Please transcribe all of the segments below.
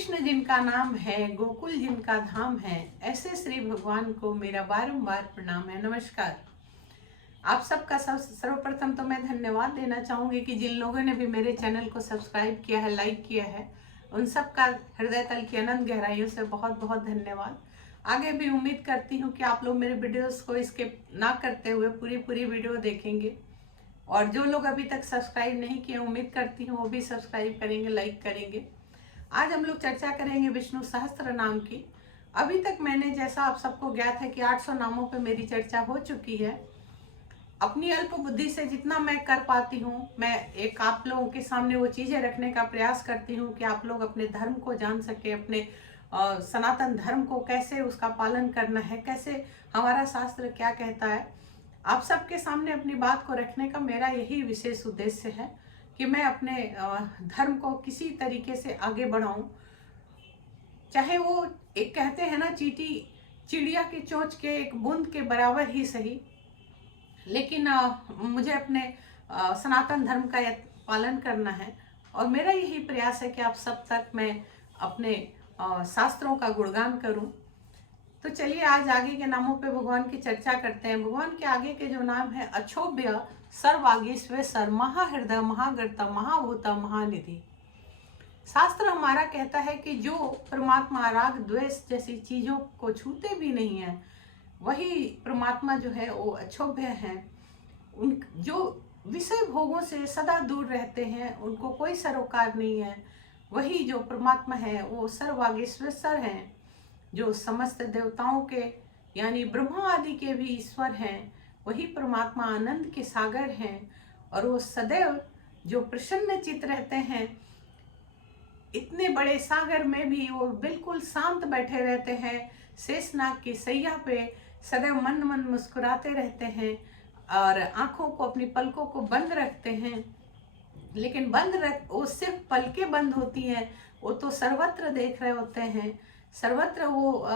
कृष्ण जिनका नाम है, गोकुल जिनका धाम है, ऐसे श्री भगवान को मेरा बारंबार प्रणाम है। नमस्कार। आप सबका सर्वप्रथम तो मैं धन्यवाद देना चाहूँगी कि जिन लोगों ने भी मेरे चैनल को सब्सक्राइब किया है, लाइक किया है, उन सब का हृदय तल की अनंत गहराइयों से बहुत बहुत धन्यवाद। आगे भी उम्मीद करती हूँ कि आप लोग मेरे वीडियोस को स्किप ना करते हुए पूरी वीडियो देखेंगे। और जो लोग अभी तक सब्सक्राइब नहीं किए, उम्मीद करती हूँ वो भी सब्सक्राइब करेंगे, लाइक करेंगे। आज हम लोग चर्चा करेंगे विष्णु सहस्त्र नाम की। अभी तक मैंने, जैसा आप सबको ज्ञात है, कि 800 नामों पे मेरी चर्चा हो चुकी है। अपनी अल्प बुद्धि से जितना मैं कर पाती हूँ, मैं एक आप लोगों के सामने वो चीज़ें रखने का प्रयास करती हूँ कि आप लोग अपने धर्म को जान सके, अपने सनातन धर्म को कैसे उसका पालन करना है, कैसे हमारा शास्त्र क्या कहता है। आप सबके सामने अपनी बात को रखने का मेरा यही विशेष उद्देश्य है कि मैं अपने धर्म को किसी तरीके से आगे बढ़ाऊं। चाहे वो एक कहते हैं ना, चींटी चिड़िया की चोंच के एक बूंद के बराबर ही सही, लेकिन मुझे अपने सनातन धर्म का पालन करना है। और मेरा यही प्रयास है कि आप सब तक मैं अपने शास्त्रों का गुणगान करूं। तो चलिए आज आगे के नामों पे भगवान की चर्चा करते हैं। भगवान के आगे के जो नाम है, अक्षोभ्य, सर्वागीश्वर, महाहृदय, महागर्ता, महाभूता, महानिधि। शास्त्र हमारा कहता है कि जो परमात्मा राग द्वेष जैसी चीजों को छूते भी नहीं है, वही परमात्मा जो है वो अक्षोभ्य है। उन जो विषय भोगों से सदा दूर रहते हैं, उनको कोई सरोकार नहीं है, वही जो परमात्मा है वो सर्वागीश्वर है, जो समस्त देवताओं के यानी ब्रह्मा आदि के भी ईश्वर हैं। वही परमात्मा आनंद के सागर हैं और वो सदैव जो प्रसन्न चित्त रहते हैं। इतने बड़े सागर में भी वो बिल्कुल शांत बैठे रहते हैं, शेषनाग की सैया पे सदैव मन मन मुस्कुराते रहते हैं और आंखों को, अपनी पलकों को बंद रखते हैं। लेकिन वो सिर्फ पलकें बंद होती हैं, वो तो सर्वत्र देख रहे होते हैं। सर्वत्र वो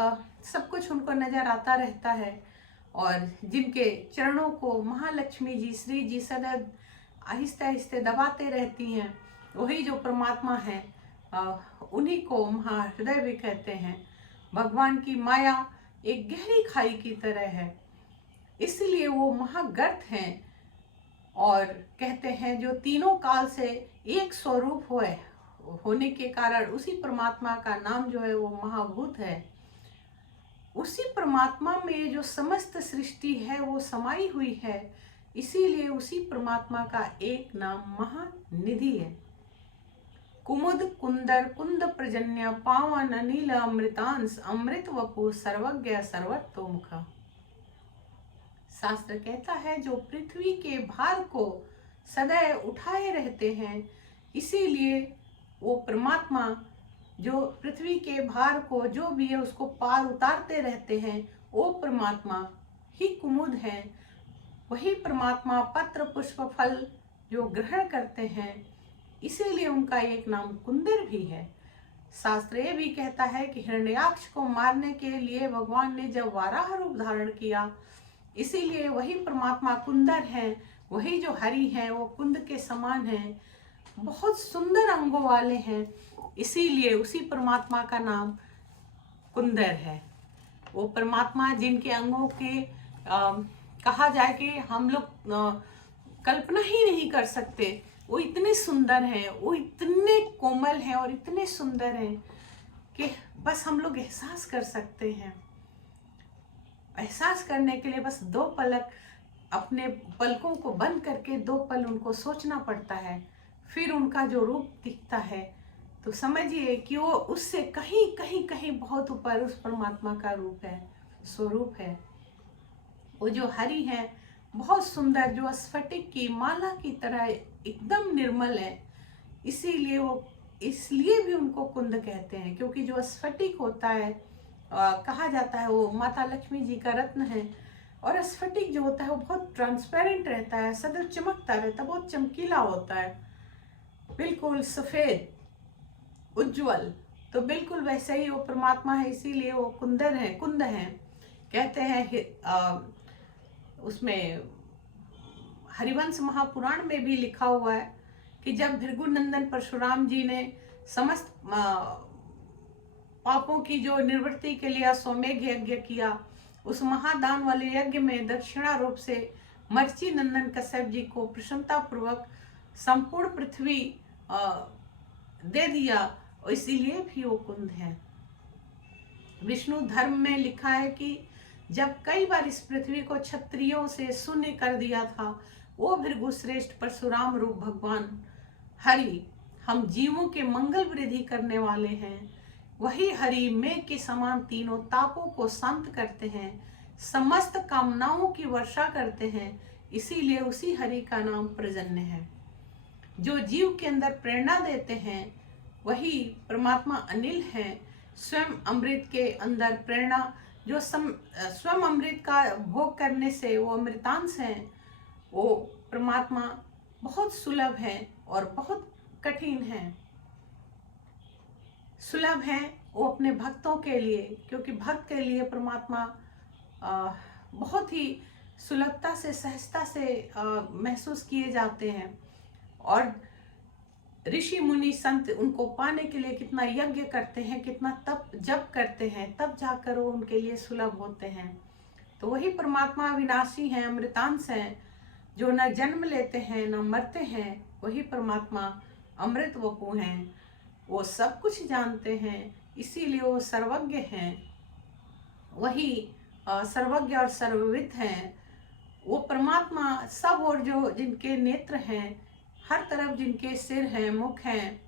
सब कुछ उनको नजर आता रहता है। और जिनके चरणों को महालक्ष्मी जी, श्री जी सदैव आहिस्ते आहिस्ते दबाते रहती हैं, वही जो परमात्मा है, उन्हीं को महाहृदय भी कहते हैं। भगवान की माया एक गहरी खाई की तरह है, इसलिए वो महागर्त हैं। और कहते हैं जो तीनों काल से एक स्वरूप होने के कारण उसी परमात्मा का नाम जो है वो महाभूत है। उसी परमात्मा में जो समस्त सृष्टि है वो समाई हुई है, इसीलिए उसी परमात्मा का एक नाम महानिधि है। कुमुद कुंदर कुंद प्रजन्य, पावन अनिल अमृतांश, अमृत वपु, सर्वज्ञ सर्वतोमुख। शास्त्र कहता है जो पृथ्वी के भार को सदैव उठाए रहते हैं, इसीलिए वो परमात्मा जो पृथ्वी के भार को जो भी है उसको पार उतारते रहते हैं, वो परमात्मा ही कुमुद है। वही परमात्मा पत्र पुष्प फल जो ग्रहण करते हैं, इसीलिए उनका एक नाम कुंदर भी है। शास्त्र ये भी कहता है कि हिरण्याक्ष को मारने के लिए भगवान ने जब वाराह रूप धारण किया, इसीलिए वही परमात्मा कुंदर है। वही जो हरि है वो कुंद के समान है, बहुत सुंदर अंगों वाले हैं, इसीलिए उसी परमात्मा का नाम कुंदर है। वो परमात्मा जिनके अंगों के कहा जाए कि हम लोग कल्पना ही नहीं कर सकते। वो इतने सुंदर हैं, वो इतने कोमल हैं और इतने सुंदर हैं कि बस हम लोग एहसास कर सकते हैं। एहसास करने के लिए बस दो पलक, अपने पलकों को बंद करके दो पल उनको सोचना पड़ता है, फिर उनका जो रूप दिखता है तो समझिए कि वो उससे कहीं कहीं कहीं बहुत ऊपर उस परमात्मा का रूप है, स्वरूप है। वो जो हरि है बहुत सुंदर, जो स्फटिक की माला की तरह एकदम निर्मल है, इसलिए भी उनको कुंद कहते हैं, क्योंकि जो स्फटिक होता है, कहा जाता है वो माता लक्ष्मी जी का रत्न है। और स्फटिक जो होता है वो बहुत ट्रांसपेरेंट रहता है, सदैव चमकता रहता है, बहुत चमकीला होता है, बिल्कुल सफेद उज्जवल। तो बिल्कुल वैसे ही वो परमात्मा है, इसीलिए वो कुंदर है, कुंद है। कहते हैं उसमें हरिवंश महापुराण में भी लिखा हुआ है कि जब भृगुनंदन परशुराम जी ने समस्त पापों की जो निवृत्ति के लिए अश्वमेघ यज्ञ किया, उस महादान वाले यज्ञ में दक्षिणा रूप से मर्ची नंदन कश्यप जी को प्रसन्नता पूर्वक संपूर्ण पृथ्वी दे दिया, और इसीलिए भी वो कुंद है। विष्णु धर्म में लिखा है कि जब कई बार इस पृथ्वी को क्षत्रियों से शून्य कर दिया था, वो भृगुश्रेष्ठ परशुराम रूप भगवान हरि हम जीवों के मंगल वृद्धि करने वाले हैं। वही हरि मेघ के समान तीनों तापों को शांत करते हैं, समस्त कामनाओं की वर्षा करते हैं, इसीलिए उसी हरि का नाम प्रजन्य है। जो जीव के अंदर प्रेरणा देते हैं वही परमात्मा अनिल है। स्वयं अमृत के अंदर प्रेरणा, जो स्वयं अमृत का भोग करने से वो अमृतांश हैं, वो परमात्मा बहुत सुलभ है और बहुत कठिन है। सुलभ है वो अपने भक्तों के लिए, क्योंकि भक्त के लिए परमात्मा बहुत ही सुलभता से, सहजता से महसूस किए जाते हैं। और ऋषि मुनि संत उनको पाने के लिए कितना यज्ञ करते हैं, कितना तप जप करते हैं, तब जाकर वो उनके लिए सुलभ होते हैं। तो वही परमात्मा अविनाशी हैं, अमृतांश हैं, जो न जन्म लेते हैं न मरते हैं। वही परमात्मा अमृत वपु हैं, वो सब कुछ जानते हैं, इसीलिए वो सर्वज्ञ हैं। वही सर्वज्ञ और सर्वविद हैं। वो परमात्मा सब और जो जिनके नेत्र हैं, हर तरफ जिनके सिर हैं, मुख हैं,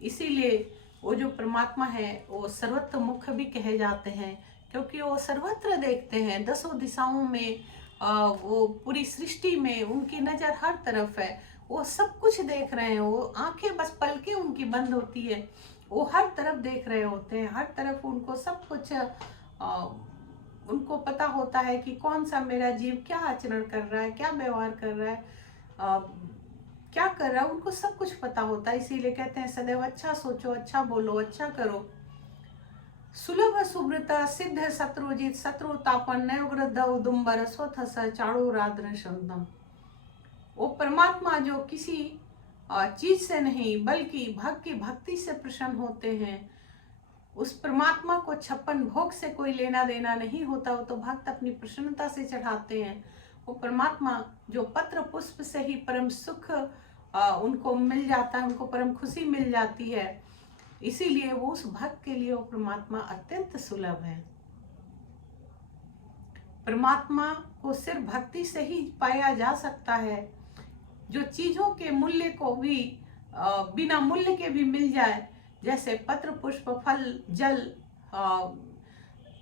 इसीलिए वो जो परमात्मा है वो सर्वत्र मुख भी कहे जाते हैं, क्योंकि वो सर्वत्र देखते हैं। दसों दिशाओं में, वो पूरी सृष्टि में उनकी नज़र हर तरफ है। वो सब कुछ देख रहे हैं। वो आंखें बस पलकें उनकी बंद होती है, वो हर तरफ देख रहे होते हैं। हर तरफ उनको सब कुछ उनको पता होता है कि कौन सा मेरा जीव क्या आचरण कर रहा है, क्या व्यवहार कर रहा है, क्या कर रहा है, उनको सब कुछ पता होता है। इसीलिए कहते हैं सदैव अच्छा सोचो, अच्छा बोलो, अच्छा करो। सुलभ सुब्रता सिद्ध शत्रुजित शत्रुतापन नयोग्रद उदुम्बर स्वथस चाणु राद्र शब्दम। वो परमात्मा जो किसी चीज से नहीं बल्कि भक्ति से प्रसन्न होते हैं, उस परमात्मा को 56 भोग से कोई लेना देना नहीं होता। वो तो भक्त अपनी प्रसन्नता से चढ़ाते हैं। वो परमात्मा जो पत्र पुष्प से ही परम सुख उनको मिल जाता है, उनको परम खुशी मिल जाती है, इसीलिए वो उस भक्त के लिए वो परमात्मा अत्यंत सुलभ है। परमात्मा को सिर्फ भक्ति से ही पाया जा सकता है। जो चीजों के मूल्य को भी बिना मूल्य के भी मिल जाए, जैसे पत्र पुष्प फल जल,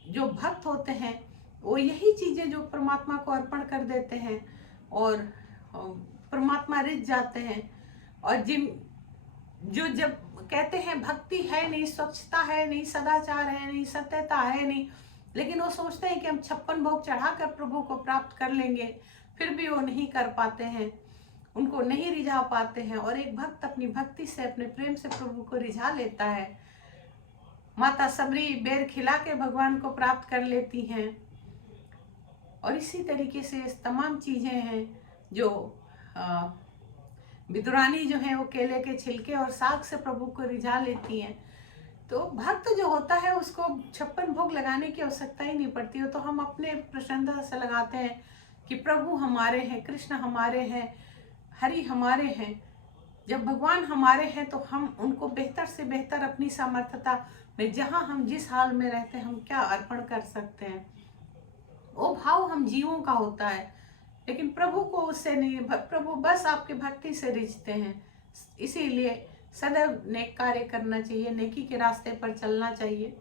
जो भक्त होते हैं वो यही चीजें जो परमात्मा को अर्पण कर देते हैं और परमात्मा रिझ जाते हैं। और जो जब कहते हैं भक्ति है नहीं, स्वच्छता है नहीं, सदाचार है नहीं, सत्यता है नहीं, लेकिन वो सोचते हैं कि हम 56 भोग चढ़ाकर प्रभु को प्राप्त कर लेंगे, फिर भी वो नहीं कर पाते हैं, उनको नहीं रिझा पाते हैं। और एक भक्त अपनी भक्ति से, अपने प्रेम से प्रभु को रिझा लेता है। माता सबरी बेर खिला के भगवान को प्राप्त कर लेती हैं। और इसी तरीके से तमाम चीजें हैं जो विदुरानी जो है वो केले के छिलके और साग से प्रभु को रिझा लेती हैं। तो भक्त जो होता है उसको 56 भोग लगाने की आवश्यकता ही नहीं पड़ती हो। तो हम अपने प्रसन्नता से लगाते हैं कि प्रभु हमारे हैं, कृष्ण हमारे हैं, हरि हमारे हैं। जब भगवान हमारे हैं तो हम उनको बेहतर से बेहतर अपनी सामर्थ्यता में, जहाँ हम जिस हाल में रहते हैं, हम क्या अर्पण कर सकते हैं, वो भाव हम जीवों का होता है। लेकिन प्रभु को उससे नहीं, प्रभु बस आपके भक्ति से रिझते हैं। इसीलिए सदैव नेक कार्य करना चाहिए, नेकी के रास्ते पर चलना चाहिए।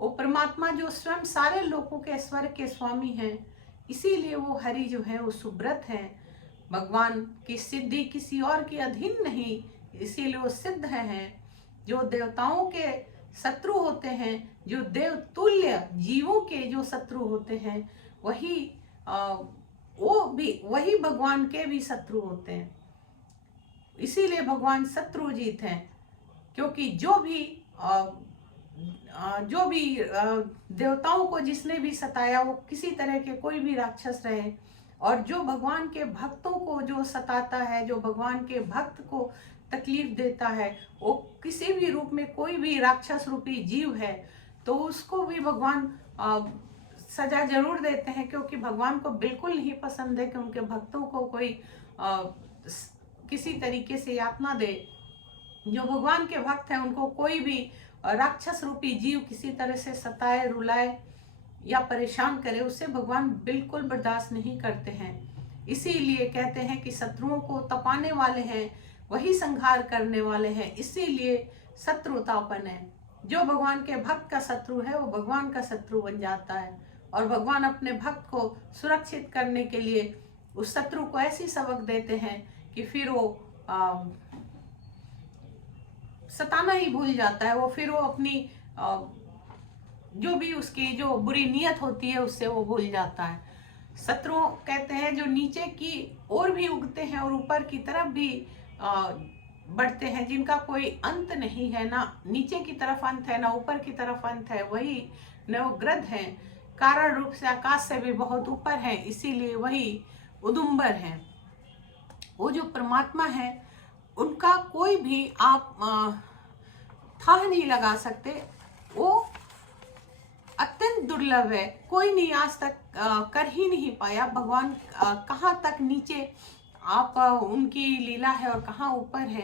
वो परमात्मा जो स्वयं सारे लोगों के स्वर्ग के स्वामी हैं, इसीलिए वो हरि जो है वो सुब्रत हैं। भगवान की सिद्धि किसी और के अधीन नहीं, इसीलिए वो सिद्ध हैं। जो देवताओं के शत्रु होते हैं, जो देव तुल्य जीवों के जो शत्रु होते हैं, वही भगवान के भी शत्रु होते हैं। इसीलिए भगवान शत्रुजीत हैं, क्योंकि जो भी देवताओं को जिसने भी सताया, वो किसी तरह के कोई भी राक्षस रहे, और जो भगवान के भक्तों को जो सताता है, जो भगवान के भक्त को तकलीफ देता है, वो किसी भी रूप में कोई भी राक्षस रूपी जीव है, तो उसको भी भगवान सजा जरूर देते हैं, क्योंकि भगवान को बिल्कुल नहीं पसंद है कि उनके भक्तों को कोई किसी तरीके से यातना दे। जो भगवान के भक्त हैं उनको कोई भी राक्षस रूपी जीव किसी तरह से सताए, रुलाए या परेशान करे, उससे भगवान बिल्कुल बर्दाश्त नहीं करते हैं। इसीलिए कहते हैं कि शत्रुओं को तपाने वाले हैं वही संहार करने वाले हैं, इसीलिए शत्रुतापन है। जो भगवान के भक्त का शत्रु है वो भगवान का शत्रु बन जाता है, और भगवान अपने भक्त को सुरक्षित करने के लिए उस शत्रु को ऐसी सबक देते हैं कि फिर वो सताना ही भूल जाता है। वो फिर वो अपनी जो भी उसकी जो बुरी नीयत होती है उससे वो भूल जाता है। शत्रु कहते हैं जो नीचे की ओर भी उगते हैं और ऊपर की तरफ भी बढ़ते हैं, जिनका कोई अंत नहीं है, ना नीचे की तरफ अंत है ना ऊपर की तरफ अंत है, वही नवग्रह हैं, कारण रूप से आकाश से भी बहुत ऊपर है, इसीलिए वही उदुम्बर हैं। वो जो परमात्मा है उनका कोई भी आप था नहीं लगा सकते, वो अत्यंत दुर्लभ है, कोई नहीं आज तक कर ही नहीं पाया। भगवान कहाँ तक नीचे आप उनकी लीला है और कहाँ ऊपर है,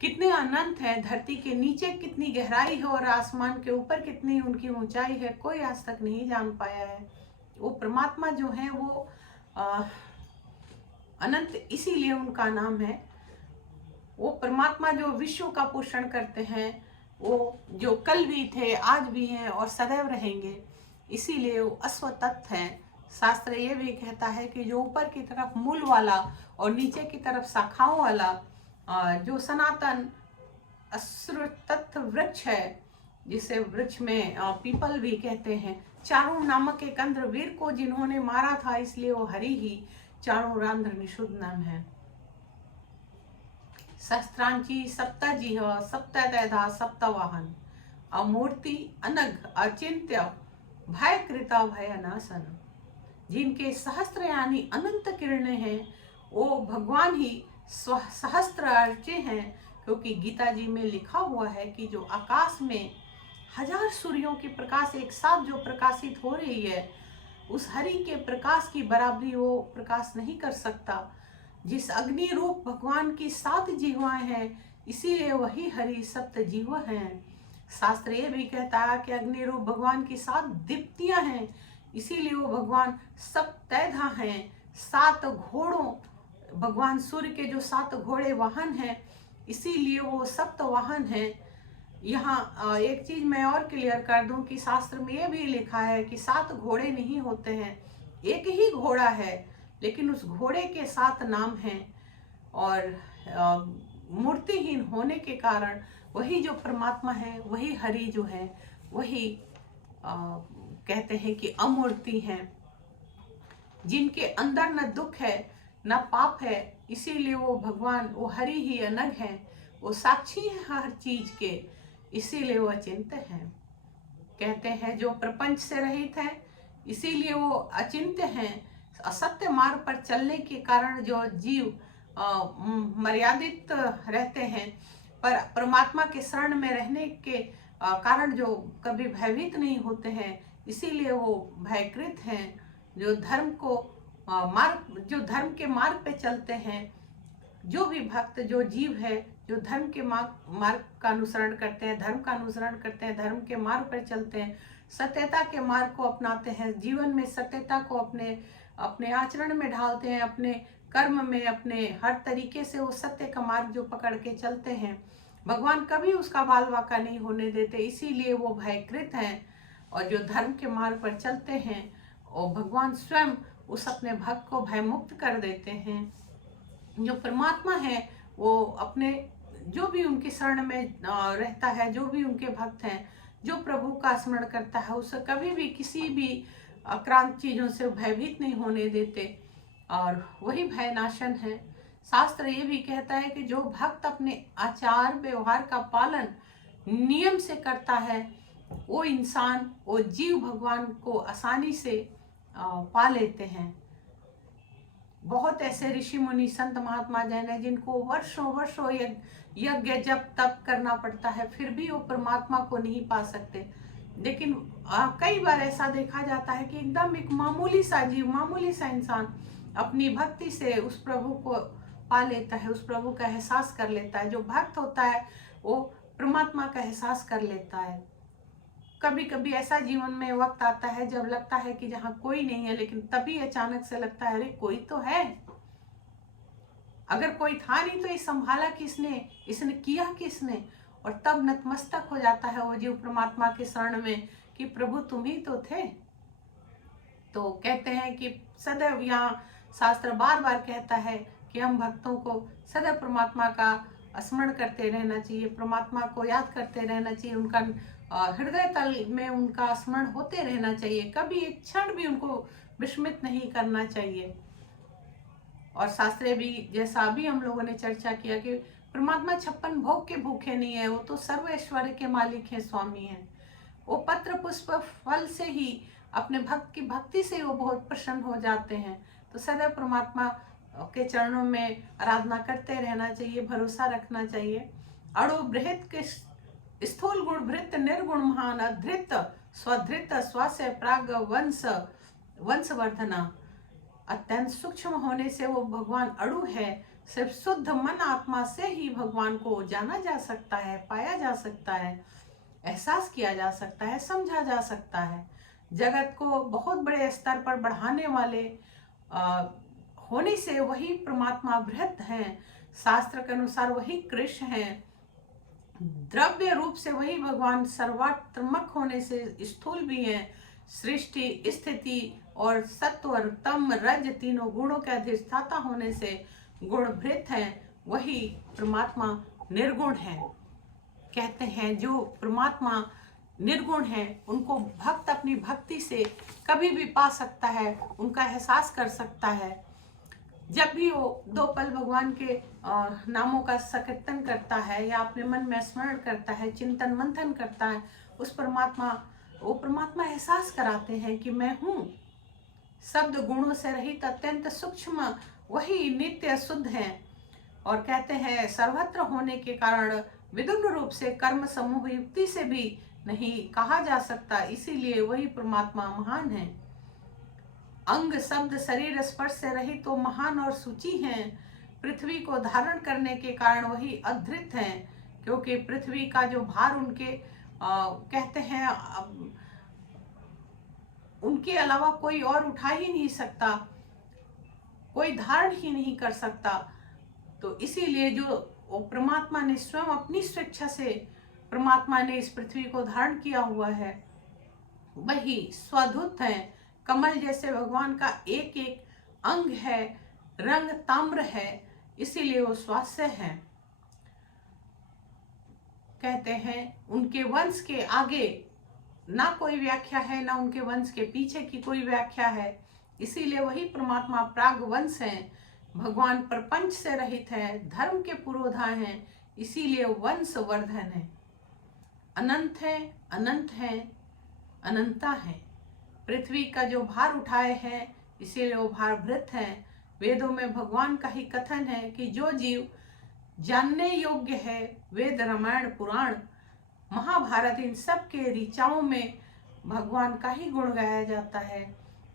कितने अनंत है, धरती के नीचे कितनी गहराई है और आसमान के ऊपर कितनी उनकी ऊंचाई है, कोई आज तक नहीं जान पाया है। वो परमात्मा जो है वो अनंत, इसीलिए उनका नाम है। वो परमात्मा जो विश्व का पोषण करते हैं, वो जो कल भी थे, आज भी हैं और सदैव रहेंगे, इसीलिए वो अश्वतत्व हैं। शास्त्र ये भी कहता है कि जो ऊपर की तरफ मूल वाला और नीचे की तरफ शाखाओं वाला जो सनातन अश्वतत्व वृक्ष है, जिसे वृक्ष में पीपल भी कहते हैं, चारों नामक एक वीर को जिन्होंने मारा था, इसलिए वो हरि ही चारों रांध्र निषुद्धनम है। शस्त्रांची सप्तजिह सप्तैधा सप्तवाहन, अमूर्ति अनघ अचिंत्य भयकृता भयनाशन। जिनके सहस्त्र यानी अनंत किरणें हैं, वो भगवान ही सहस्त्र अर्चे हैं, क्योंकि गीता जी में लिखा हुआ है कि जो आकाश में 1000 सूर्यों की प्रकाश एक साथ जो प्रकाशित हो रही है, उस हरि के प्रकाश की बराबरी वो प्रकाश नहीं कर सकता। जिस अग्नि रूप भगवान की 7 जीवाएं हैं, इसीलिए वही हरि सप्त जीव हैं। शास्त्र ये भी कहता है कि अग्नि रूप भगवान की 7 दीप्तियां हैं, इसीलिए वो भगवान सप्तैधा हैं। 7 घोड़ों, भगवान सूर्य के जो 7 घोड़े वाहन हैं, इसीलिए वो सप्त वाहन हैं। यहाँ एक चीज मैं और क्लियर कर दूं कि शास्त्र में ये भी लिखा है कि 7 घोड़े नहीं होते हैं, एक ही घोड़ा है, लेकिन उस घोड़े के 7 नाम हैं, और मूर्तिहीन होने के कारण वही जो परमात्मा है, वही हरि जो है, वही कहते हैं कि अमूर्ति हैं, जिनके अंदर न दुख है न पाप है, इसीलिए वो भगवान, वो हरि ही अनघ है, वो साक्षी है हर चीज के, इसीलिए वो अचिंत्य हैं। कहते हैं जो प्रपंच से रहित है, इसीलिए वो अचिंत्य हैं। असत्य मार्ग पर चलने के कारण जो जीव मर्यादित रहते हैं, पर परमात्मा के शरण में रहने के कारण जो कभी भयभीत नहीं होते हैं, इसीलिए वो भयकृत हैं। जो धर्म को जो धर्म के मार्ग पे चलते हैं, जो भी भक्त, जो जीव है, जो धर्म के मार्ग का अनुसरण करते हैं, धर्म का अनुसरण करते हैं, धर्म के मार्ग पर चलते हैं, सत्यता के मार्ग को अपनाते हैं, जीवन में सत्यता को अपने आचरण में ढालते हैं, अपने कर्म में, अपने हर तरीके से वो सत्य का मार्ग जो पकड़ के चलते हैं, भगवान कभी उसका बाल बाका नहीं होने देते, इसीलिए वो भयकृत हैं। और जो धर्म के मार्ग पर चलते हैं, और भगवान स्वयं उस अपने भक्त को भयमुक्त कर देते हैं। जो परमात्मा है वो अपने जो भी उनके शरण में रहता है, जो भी उनके भक्त हैं, जो प्रभु का स्मरण करता है, उसे कभी भी किसी भी आक्रांत चीजों से भयभीत नहीं होने देते, और वही भयनाशन है। शास्त्र ये भी कहता है कि जो भक्त अपने आचार व्यवहार का पालन नियम से करता है, वो इंसान, वो जीव भगवान को आसानी से पा लेते हैं। बहुत ऐसे ऋषि मुनि संत महात्मा जैन हैं जिनको वर्षों वर्षों यज्ञ जप तप करना पड़ता है, फिर भी वो परमात्मा को नहीं पा सकते। लेकिन कई बार ऐसा देखा जाता है कि एकदम एक मामूली सा जीव, मामूली सा इंसान अपनी भक्ति से उस प्रभु को पा लेता है, उस प्रभु का एहसास कर लेता है। जो भक्त होता है वो परमात्मा का एहसास कर लेता है। कभी कभी ऐसा जीवन में वक्त आता है जब लगता है कि जहाँ कोई नहीं है, लेकिन तभी अचानक से लगता है अरे कोई तो है। अगर कोई था नहीं तो ये संभाला किसने, इसने किया किसने। और तब नतमस्तक हो जाता है वो जीव परमात्मा के शरण में कि प्रभु तुम ही तो थे। तो कहते हैं कि सदैव, यहाँ शास्त्र बार बार कहता है कि हम भक्तों को सदैव परमात्मा का स्मरण करते रहना चाहिए, परमात्मा को याद करते रहना चाहिए, उनका हृदय तल में उनका स्मरण होते रहना चाहिए, कभी एक क्षण भी उनको विस्मित नहीं करना चाहिए। और शास्त्रे भी, जैसा अभी हम लोगों ने चर्चा किया कि परमात्मा 56 भोग के भूखे नहीं है, वो तो सर्व ऐश्वर्य के मालिक है, स्वामी है। वो पत्र पुष्प फल से ही, अपने भक्त की भक्ति से वो बहुत प्रसन्न हो जाते हैं। तो सदैव परमात्मा के चरणों में आराधना करते रहना चाहिए, भरोसा रखना चाहिए। अणु बृहत के स्थूल गुण भृत निर्गुण महान अधृत स्वधृत स्वास्य प्राग वंशवर्धना। अत्यंत सूक्ष्म होने से वो भगवान अणु है। सिर्फ शुद्ध मन आत्मा से ही भगवान को जाना जा सकता है, पाया जा सकता है, एहसास किया जा सकता है, समझा जा सकता है। जगत को बहुत बड़े स्तर पर बढ़ाने वाले होने से वही परमात्मा बृहत हैं। शास्त्र के अनुसार वही कृष्ण हैं। द्रव्य रूप से वही भगवान सर्वात्मक होने से स्थूल भी हैं। सृष्टि, स्थिति और सत्व और तम रज तीनों गुणों के अधिष्ठाता होने से गुणभृत हैं। वही परमात्मा निर्गुण है। कहते हैं जो परमात्मा निर्गुण है उनको भक्त अपनी भक्ति से कभी भी पा सकता है, उनका एहसास कर सकता है। जब भी वो 2 पल भगवान के नामों का संकीर्तन करता है या अपने मन में स्मरण करता है, चिंतन मंथन करता है, वो परमात्मा एहसास कराते हैं कि मैं हूँ। शब्द गुणों से रहित अत्यंत सूक्ष्म वही नित्य शुद्ध है। और कहते हैं सर्वत्र होने के कारण विभिन्न रूप से कर्म समूह युक्ति से भी नहीं कहा जा सकता, इसीलिए वही परमात्मा महान है। अंग शब्द शरीर स्पर्श से रहित तो महान और सूची हैं। पृथ्वी को धारण करने के कारण वही अधृत हैं, क्योंकि पृथ्वी का जो भार उनके कहते हैं उनके अलावा कोई और उठा ही नहीं सकता, कोई धारण ही नहीं कर सकता। तो इसीलिए जो परमात्मा ने स्वयं अपनी स्वेच्छा से परमात्मा ने इस पृथ्वी को धारण किया हुआ है, वही स्वधुत है। कमल जैसे भगवान का एक एक अंग है, रंग ताम्र है, इसीलिए वो स्वास्थ्य है। कहते हैं उनके वंश के आगे ना कोई व्याख्या है, ना उनके वंश के पीछे की कोई व्याख्या है, इसीलिए वही परमात्मा प्राग वंश है। भगवान प्रपंच से रहित है, धर्म के पुरोधा हैं, इसीलिए वंश वर्धन है। अनंत है, अनंत है, अनंता है। पृथ्वी का जो भार उठाए हैं इसीलिए वो भारभृत हैं। वेदों में भगवान का ही कथन है कि जो जीव जानने योग्य है, वेद रामायण पुराण महाभारत इन सब के ऋचाओं में भगवान का ही गुण गाया जाता है।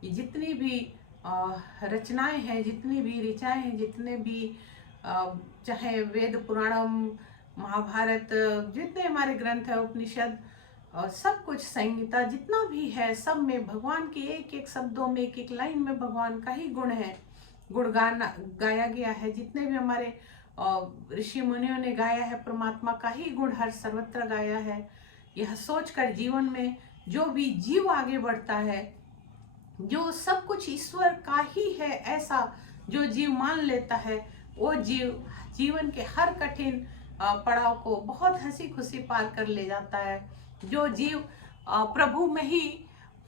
ये जितनी भी रचनाएं हैं, जितनी भी ऋचाएं हैं, जितने भी चाहे वेद पुराणम महाभारत, जितने हमारे ग्रंथ है, उपनिषद, सब कुछ संगीता जितना भी है, सब में भगवान के एक एक शब्दों में, एक एक लाइन में भगवान का ही गुण है, गुणगान गाया गया है। जितने भी हमारे ऋषि मुनियों ने गाया है, परमात्मा का ही गुण हर सर्वत्र गाया है। यह सोचकर जीवन में जो भी जीव आगे बढ़ता है, जो सब कुछ ईश्वर का ही है, ऐसा जो जीव मान लेता है, वो जीव जीवन के हर कठिन पड़ाव को बहुत हंसी खुशी पार कर ले जाता है। जो जीव प्रभु में ही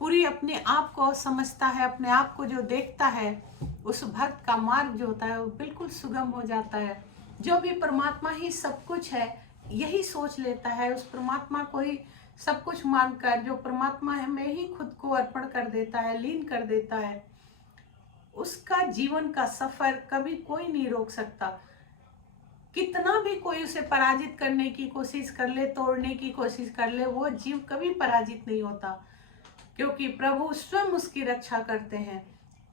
पूरी अपने आप को समझता है, अपने आप को जो देखता है, उस भक्त का मार्ग जो होता है वो बिल्कुल सुगम हो जाता है। जो भी परमात्मा ही सब कुछ है यही सोच लेता है, उस परमात्मा को ही सब कुछ मानकर जो परमात्मा है में ही खुद को अर्पण कर देता है, लीन कर देता है, उसका जीवन का सफर कभी कोई नहीं रोक सकता। कितना भी कोई उसे पराजित करने की कोशिश कर ले, तोड़ने की कोशिश कर ले, वो जीव कभी पराजित नहीं होता, क्योंकि प्रभु स्वयं उसकी रक्षा करते हैं।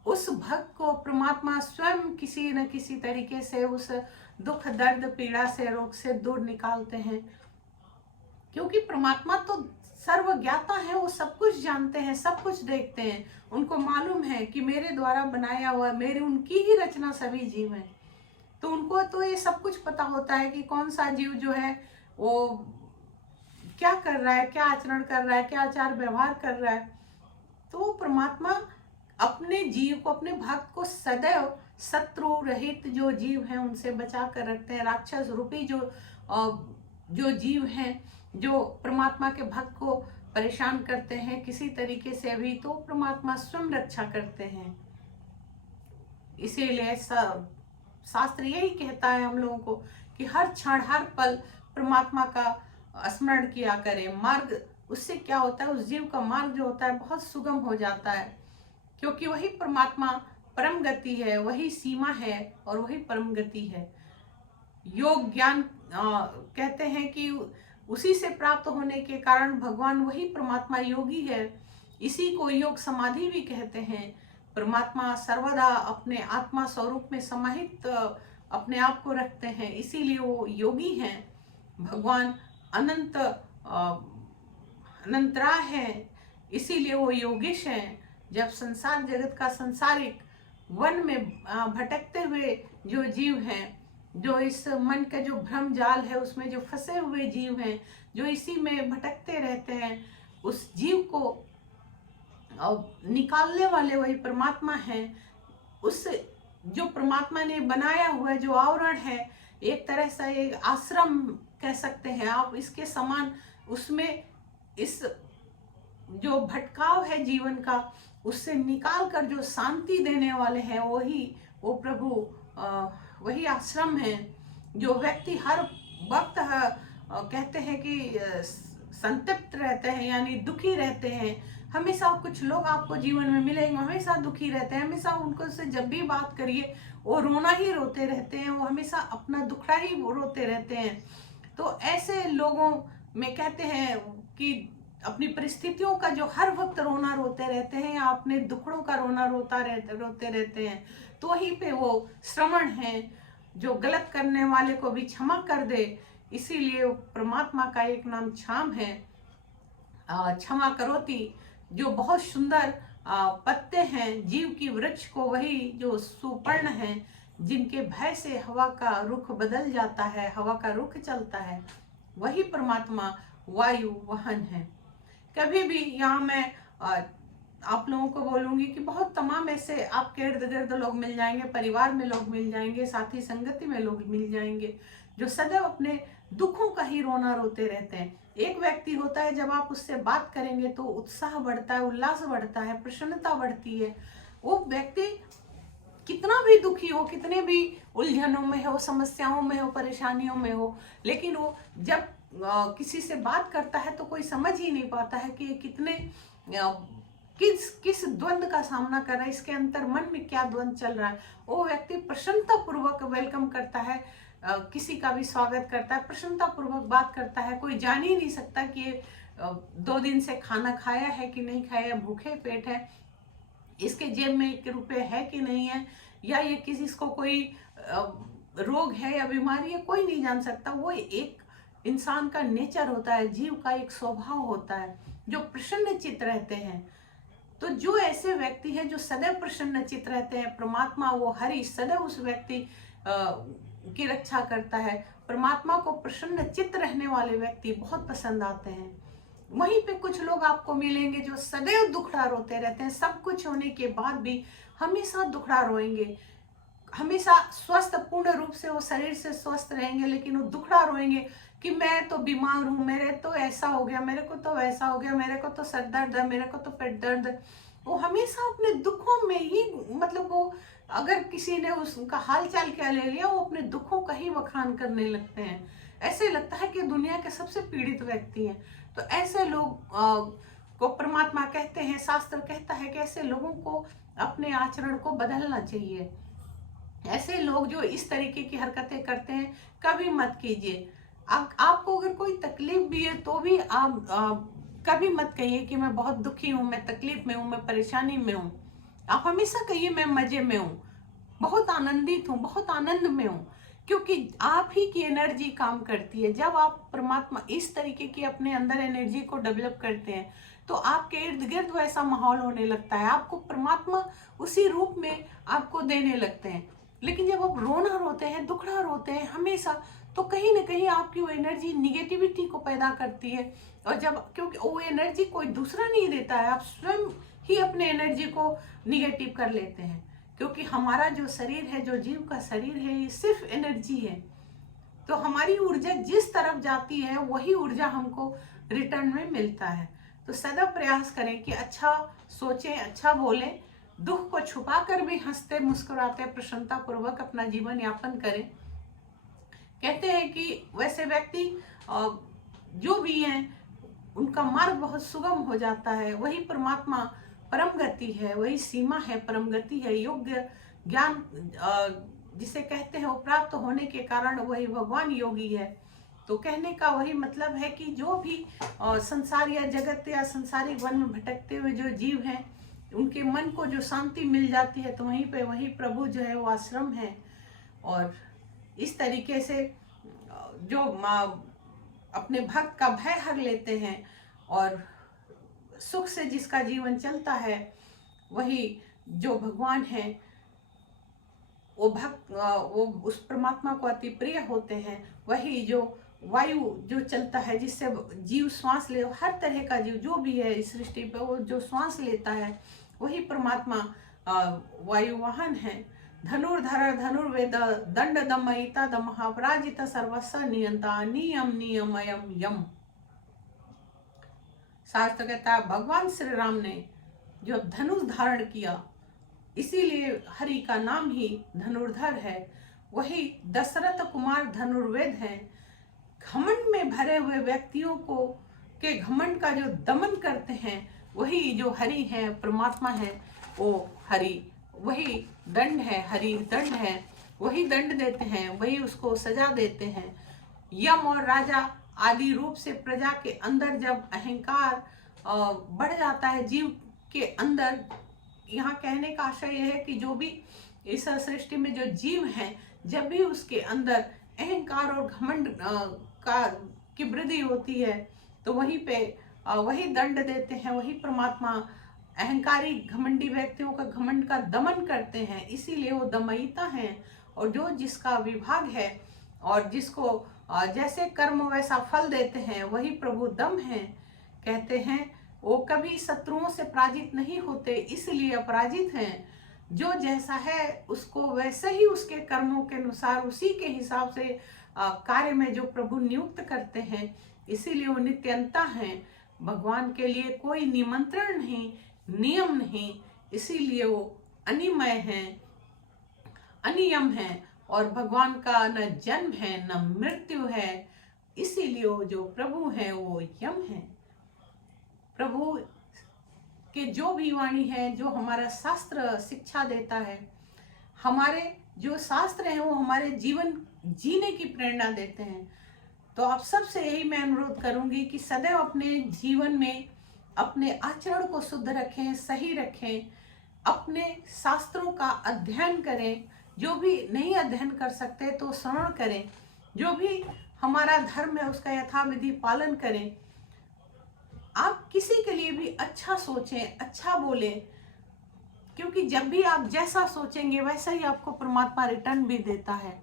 उस भक्त को परमात्मा स्वयं किसी न किसी तरीके से उस दुख, दर्द, पीड़ा से, रोग से दूर निकालते हैं, क्योंकि परमात्मा तो सर्वज्ञाता है। वो सब कुछ जानते हैं, सब कुछ देखते हैं। उनको मालूम है कि मेरे द्वारा बनाया हुआ, मेरे उनकी ही रचना सभी जीव हैं, तो उनको तो ये सब कुछ पता होता है कि कौन सा जीव जो है वो क्या कर रहा है, क्या आचरण कर रहा है, क्या आचार व्यवहार कर रहा है। तो परमात्मा अपने जीव को, अपने भक्त को सदैव शत्रु रहित जो जीव हैं उनसे बचा कर रखते हैं। राक्षस रूपी जो जीव हैं, जो परमात्मा के भक्त को परेशान करते हैं किसी तरीके से भी, तो परमात्मा स्वयं रक्षा करते हैं। इसीलिए शास्त्र यही कहता है हम लोगों को कि हर क्षण, हर पल परमात्मा का स्मरण किया करें। मार्ग उससे क्या होता है, उस जीव का मार्ग जो होता है बहुत सुगम हो जाता है, क्योंकि वही परमात्मा परम गति है, वही सीमा है और वही परम गति है। योग ज्ञान कहते हैं कि उसी से प्राप्त होने के कारण भगवान वही परमात्मा योगी है। इसी को योग समाधि भी कहते हैं। परमात्मा सर्वदा अपने आत्मा स्वरूप में समाहित अपने आप को रखते हैं, इसीलिए वो योगी हैं। भगवान अनंत अनंतराय हैं, इसीलिए वो योगीश हैं। जब संसार जगत का संसारिक वन में भटकते हुए जो जीव हैं, जो इस मन का जो भ्रम जाल है उसमें जो फंसे हुए जीव हैं, जो इसी में भटकते रहते हैं, उस जीव को निकालने वाले वही परमात्मा हैं। उस जो परमात्मा ने बनाया हुआ जो आवरण है, एक तरह से एक आश्रम कह सकते हैं आप, इसके समान उसमें इस जो भटकाव है जीवन का, उससे निकाल कर जो शांति देने वाले हैं वो प्रभु वही आश्रम है। जो व्यक्ति हर वक्त कहते हैं कि संतप्त रहते हैं, यानी दुखी रहते हैं, हमेशा कुछ लोग आपको जीवन में मिलेंगे हमेशा दुखी रहते हैं, हमेशा उनको से जब भी बात करिए वो रोना ही रोते रहते हैं, वो हमेशा अपना दुखड़ा ही रोते रहते हैं। तो ऐसे लोगों में कहते हैं कि अपनी परिस्थितियों का जो हर वक्त रोना रोते रहते हैं, या अपने दुखड़ों का रोना रोते रहते हैं, तो वहीं पे वो श्रवण है जो गलत करने वाले को भी क्षमा कर दे। इसीलिए परमात्मा का एक नाम क्षाम है, क्षमा करोति, जो बहुत सुंदर पत्ते हैं जीव की वृक्ष को, वही जो सुपर्ण हैं, जिनके भय से हवा का रुख बदल जाता है, हवा का रुख चलता है, वही परमात्मा वायु वाहन है। कभी भी यहाँ मैं आप लोगों को बोलूंगी कि बहुत तमाम ऐसे आपके इर्द गिर्द लोग मिल जाएंगे, परिवार में लोग मिल जाएंगे, साथी संगति में लोग मिल जाएंगे, जो सदैव अपने दुखों का ही रोना रोते रहते हैं। एक व्यक्ति होता है, जब आप उससे बात करेंगे तो उत्साह बढ़ता है, उल्लास बढ़ता है, प्रसन्नता बढ़ती है। वो व्यक्ति कितना भी दुखी हो, कितने भी उलझनों में हो, समस्याओं में हो, परेशानियों में हो, लेकिन वो जब किसी से बात करता है तो कोई समझ ही नहीं पाता है कि कितने किस द्वंद का सामना कर रहा है, इसके अंतर मन में क्या द्वंद चल रहा है। वो व्यक्ति प्रसन्नता पूर्वक वेलकम करता है, किसी का भी स्वागत करता है, प्रसन्नता पूर्वक बात करता है। कोई जान ही नहीं सकता कि 2 दिन से खाना खाया है कि नहीं खाया, भूखे पेट है, इसके जेब में 1 रुपये है कि नहीं है, या ये किसी को कोई रोग है या बीमारी है, कोई नहीं जान सकता। वो एक इंसान का नेचर होता है, जीव का एक स्वभाव होता है, जो प्रसन्न चित्त रहते हैं। तो जो ऐसे व्यक्ति हैं जो सदैव प्रसन्न चित्त रहते हैं, परमात्मा वो हरि सदैव उस व्यक्ति की रक्षा करता है। परमात्मा को प्रसन्न चित्त रहने वाले व्यक्ति बहुत पसंद आते हैं। वहीं पे कुछ लोग आपको मिलेंगे जो सदैव दुखड़ा रोते रहते हैं, सब कुछ होने के बाद भी हमेशा दुखड़ा रोएंगे, हमेशा स्वस्थ पूर्ण रूप से वो शरीर से स्वस्थ रहेंगे, लेकिन वो दुखड़ा रोएंगे कि मैं तो बीमार हूँ, मेरे तो ऐसा हो गया, मेरे को तो वैसा हो गया, मेरे को तो सर दर्द है, मेरे को तो पेट दर्द। वो हमेशा अपने दुखों में ही, मतलब वो अगर किसी ने उसका हाल चाल क्या ले लिया, वो अपने दुखों का ही बखान करने लगते हैं। ऐसे लगता है कि दुनिया के सबसे पीड़ित व्यक्ति हैं। तो ऐसे लोग को परमात्मा कहते हैं, शास्त्र कहता है कि ऐसे लोगों को अपने आचरण को बदलना चाहिए। ऐसे लोग जो इस तरीके की हरकतें करते हैं कभी मत कीजिए। आपको अगर कोई तकलीफ भी है तो भी आप कभी मत कहिए कि मैं बहुत दुखी हूँ, मैं तकलीफ में हूँ, मैं परेशानी में हूँ। आप हमेशा कहिए मैं मजे में हूँ, बहुत आनंदित हूँ, बहुत आनंद में हूँ, क्योंकि आप ही की एनर्जी काम करती है। जब आप परमात्मा इस तरीके की अपने अंदर एनर्जी को डेवलप करते हैं तो आपके इर्द गिर्द वैसा माहौल होने लगता है, आपको परमात्मा उसी रूप में आपको देने लगते हैं। लेकिन जब आप रोना रोते हैं, दुखड़ा रोते हैं हमेशा, तो कहीं ना कहीं आपकी वो एनर्जी निगेटिविटी को पैदा करती है। और जब, क्योंकि वो एनर्जी कोई दूसरा नहीं देता है, आप स्वयं ही अपने एनर्जी को निगेटिव कर लेते हैं। क्योंकि हमारा जो शरीर है, जो जीव का शरीर है, ये सिर्फ एनर्जी है। तो हमारी ऊर्जा जिस तरफ जाती है वही ऊर्जा हमको रिटर्न में मिलता है। तो सदा प्रयास करें कि अच्छा सोचें, अच्छा बोलें, दुख को छुपा कर भी हंसते मुस्कुराते प्रसन्नता पूर्वक अपना जीवन यापन करें। कहते हैं कि वैसे व्यक्ति जो भी हैं उनका मार्ग बहुत सुगम हो जाता है। वही परमात्मा परम गति है, वही सीमा है, परम गति है। योग्य ज्ञान जिसे कहते हैं वो प्राप्त होने के कारण वही भगवान योगी है। तो कहने का वही मतलब है कि जो भी संसार या जगत या संसारिक वन में भटकते हुए जो जीव हैं, उनके मन को जो शांति मिल जाती है तो वहीं पे वही प्रभु जो है वो आश्रम है। और इस तरीके से जो अपने भक्त का भय हर लेते हैं और सुख से जिसका जीवन चलता है, वही जो भगवान है वो भक्त वो उस परमात्मा को अति प्रिय होते हैं। वही जो वायु जो चलता है, जिससे जीव श्वास ले, हर तरह का जीव जो भी है इस सृष्टि पे वो जो श्वास लेता है, वही परमात्मा वायु वाहन है। धनुर्धर धनुर्वेद दंड दमयिता दमहापराजित सर्वस्व नियंता नियम नियमयम यम। शास्त्र कहता है भगवान श्री राम ने जो धनुष धारण किया, इसीलिए हरि का नाम ही धनुर्धर है। वही दशरथ कुमार धनुर्वेद हैं। घमंड में भरे हुए व्यक्तियों को के घमंड का जो दमन करते हैं, वही जो हरि है, परमात्मा है, वो हरि। वही दंड है, हरि दंड है, वही दंड देते हैं, वही उसको सजा देते हैं। यम और राजा आदि रूप से प्रजा के अंदर जब अहंकार बढ़ जाता है जीव के अंदर, यहाँ कहने का आशय यह है कि जो भी इस सृष्टि में जो जीव हैं, जब भी उसके अंदर अहंकार और घमंड की वृद्धि होती है तो वहीं पे वही दंड देते हैं, वही परमात्मा अहंकारी घमंडी व्यक्तियों का घमंड का दमन करते हैं। इसीलिए वो दमयिता हैं। और जो जिसका विभाग है और जिसको जैसे कर्म वैसा फल देते हैं, वही प्रभु दम है। कहते हैं वो कभी शत्रुओं से पराजित नहीं होते, इसलिए अपराजित हैं। जो जैसा है उसको वैसे ही उसके कर्मों के अनुसार उसी के हिसाब से कार्य में जो प्रभु नियुक्त करते हैं, इसीलिए वो नित्यंता हैं। भगवान के लिए कोई निमंत्रण नहीं, नियम नहीं, इसीलिए वो अनिमय हैं, अनियम हैं। और भगवान का न जन्म है न मृत्यु है, इसीलिए वो जो प्रभु हैं वो यम है। प्रभु के जो भी वाणी है, जो हमारा शास्त्र शिक्षा देता है, हमारे जो शास्त्र हैं वो हमारे जीवन जीने की प्रेरणा देते हैं। तो आप सबसे यही मैं अनुरोध करूंगी कि सदैव अपने जीवन में अपने आचरण को शुद्ध रखें, सही रखें, अपने शास्त्रों का अध्ययन करें। जो भी नहीं अध्ययन कर सकते तो श्रवण करें। जो भी हमारा धर्म है उसका यथाविधि पालन करें। आप किसी के लिए भी अच्छा सोचें, अच्छा बोलें, क्योंकि जब भी आप जैसा सोचेंगे वैसा ही आपको परमात्मा रिटर्न भी देता है।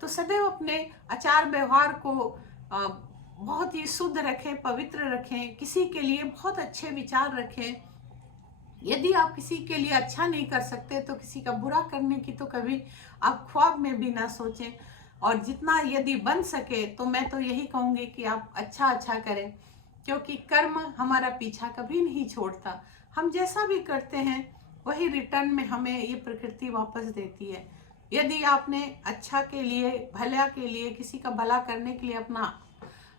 तो सदैव अपने आचार व्यवहार को बहुत ही शुद्ध रखें, पवित्र रखें, किसी के लिए बहुत अच्छे विचार रखें। यदि आप किसी के लिए अच्छा नहीं कर सकते तो किसी का बुरा करने की तो कभी आप ख्वाब में भी ना सोचें। और जितना यदि बन सके तो मैं तो यही कहूँगी कि आप अच्छा अच्छा करें, क्योंकि कर्म हमारा पीछा कभी नहीं छोड़ता। हम जैसा भी करते हैं वही रिटर्न में हमें ये प्रकृति वापस देती है। यदि आपने अच्छा के लिए, भला के लिए, किसी का भला करने के लिए अपना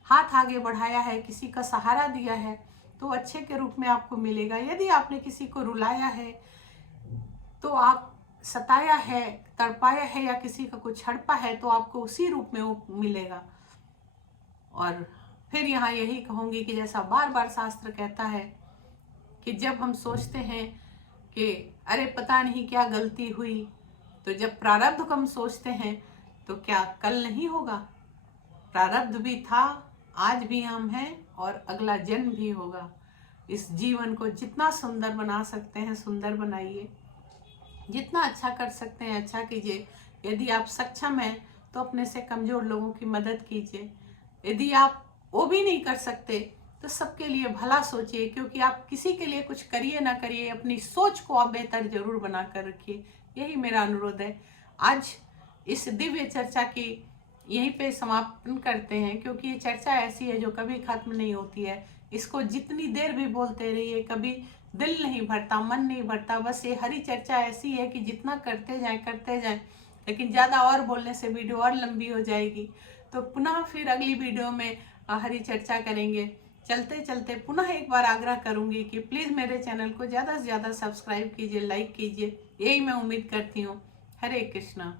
हाथ आगे बढ़ाया है, किसी का सहारा दिया है, तो अच्छे के रूप में आपको मिलेगा। यदि आपने किसी को रुलाया है तो आप सताया है, तड़पाया है या किसी का कुछ हड़पा है तो आपको उसी रूप में वो मिलेगा। और फिर यहाँ यही कहूँगी कि जैसा बार बार शास्त्र कहता है कि जब हम सोचते हैं कि अरे पता नहीं क्या गलती हुई, तो जब प्रारब्ध को हम सोचते हैं तो क्या कल नहीं होगा? प्रारब्ध भी था, आज भी हम हैं और अगला जन्म भी होगा। इस जीवन को जितना सुंदर बना सकते हैं सुंदर बनाइए, जितना अच्छा कर सकते हैं अच्छा कीजिए। यदि आप सक्षम हैं तो अपने से कमज़ोर लोगों की मदद कीजिए। यदि आप वो भी नहीं कर सकते तो सबके लिए भला सोचिए, क्योंकि आप किसी के लिए कुछ करिए ना करिए, अपनी सोच को आप बेहतर जरूर बना कर रखिए। यही मेरा अनुरोध है। आज इस दिव्य चर्चा की यहीं पे समापन करते हैं, क्योंकि ये चर्चा ऐसी है जो कभी खत्म नहीं होती है। इसको जितनी देर भी बोलते रहिए, कभी दिल नहीं भरता, मन नहीं भरता। बस ये हरी चर्चा ऐसी है कि जितना करते जाएं, लेकिन ज़्यादा और बोलने से वीडियो और लंबी हो जाएगी। तो पुनः फिर अगली वीडियो में हरी चर्चा करेंगे। चलते चलते पुनः एक बार आग्रह करूंगी कि प्लीज़ मेरे चैनल को ज़्यादा से ज़्यादा सब्सक्राइब कीजिए, लाइक कीजिए। यही मैं उम्मीद करती हूँ। हरे कृष्णा।